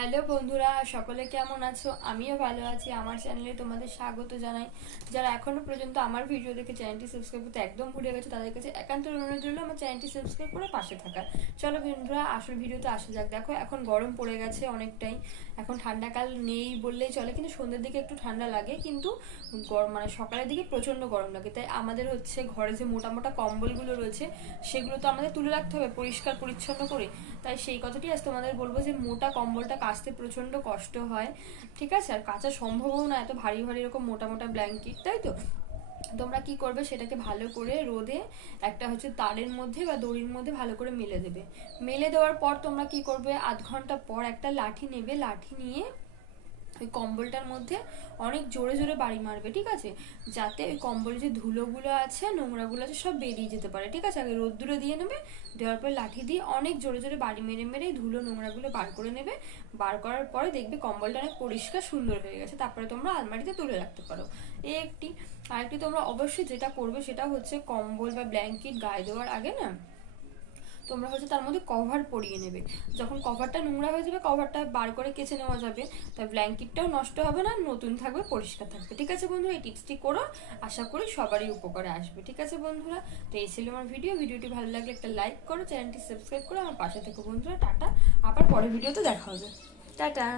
Hello বন্ধুরা, সকলে কেমন আছো? আমিও ভালো আছি, আমার চ্যানেলে তোমাদের স্বাগত জানাই। যারা এখনও পর্যন্ত আমার ভিডিও দেখে চ্যানেলটি সাবস্ক্রাইব করতে একদম ভুলে গেছে, তাদের কাছে একান্ত অনুরোধ রইল আমার চ্যানেলটি সাবস্ক্রাইব করে পাশে থাকার। চলো বন্ধুরা, আসল ভিডিওতে আসা যাক। দেখো, এখন গরম পড়ে গেছে অনেকটাই। এখন ঠান্ডাকাল নেই বললেই চলে, কিন্তু সন্ধ্যের দিকে একটু ঠান্ডা লাগে, কিন্তু গরম মানে সকালের দিকে প্রচণ্ড গরম লাগে। তাই আমাদের হচ্ছে ঘরে যে মোটা মোটা কম্বলগুলো রয়েছে, সেগুলো তো আমাদের তুলে রাখতে হবে পরিষ্কার পরিচ্ছন্ন করে। তাই সেই কথাটি আজ তোমাদের বলব যে মোটা কম্বলটা কাচতে প্রচণ্ড কষ্ট হয়, ঠিক আছে? আর কাঁচা সম্ভবও না, এত ভারী ভারী এরকম মোটা মোটা ব্ল্যাঙ্কেট তাই তো? তোমরা কি করবে? সেটাকে ভালো করে রোদে একটা হচ্ছে তারের মধ্যে বা দড়ির মধ্যে ভালো করে মেলে দেবে। মেলে দেওয়ার পর তোমরা কি করবে? আধ ঘণ্টা পর একটা লাঠি নেবে, লাঠি নিয়ে ওই কম্বলটার মধ্যে অনেক জোরে জোরে বাড়ি মারবে, ঠিক আছে? যাতে ওই কম্বলে যে ধুলোগুলো আছে, নোংরাগুলো আছে, সব বেরিয়ে যেতে পারে, ঠিক আছে? আগে রোদ্দুরে দিয়ে নেবে, দেওয়ার পর লাঠি দিয়ে অনেক জোরে জোরে বাড়ি মেরে মেরে এই ধুলো নোংরাগুলো বার করে নেবে। বার করার পরে দেখবে কম্বলটা অনেক পরিষ্কার সুন্দর হয়ে গেছে। তারপরে তোমরা আলমারিতে তুলে রাখতে পারো। এই একটি, আরেকটি তোমরা অবশ্যই যেটা করবে সেটা হচ্ছে কম্বল বা ব্ল্যাঙ্কেট গায়ে দেওয়ার আগে না তোমরা হচ্ছে তার মধ্যে কভার পরিয়ে নেবে। যখন কভারটা নোংরা হয়ে যাবে কভারটা বার করে কেচে নেওয়া যাবে। তাই ব্ল্যাঙ্কেটটাও নষ্ট হবে না, নতুন থাকবে, পরিষ্কার থাকবে। ঠিক আছে বন্ধুরা, এই টিপসটি করো। আশা করি সবারই উপকারে আসবে। ঠিক আছে বন্ধুরা, তো এই ছিল আমার ভিডিও ভিডিওটি ভালো লাগলে একটা লাইক করো, চ্যানেলটি সাবস্ক্রাইব করো। আমার পাশে থেকে বন্ধুরা, টাটা। আবার পরের ভিডিওতে দেখা হবে। টাটা।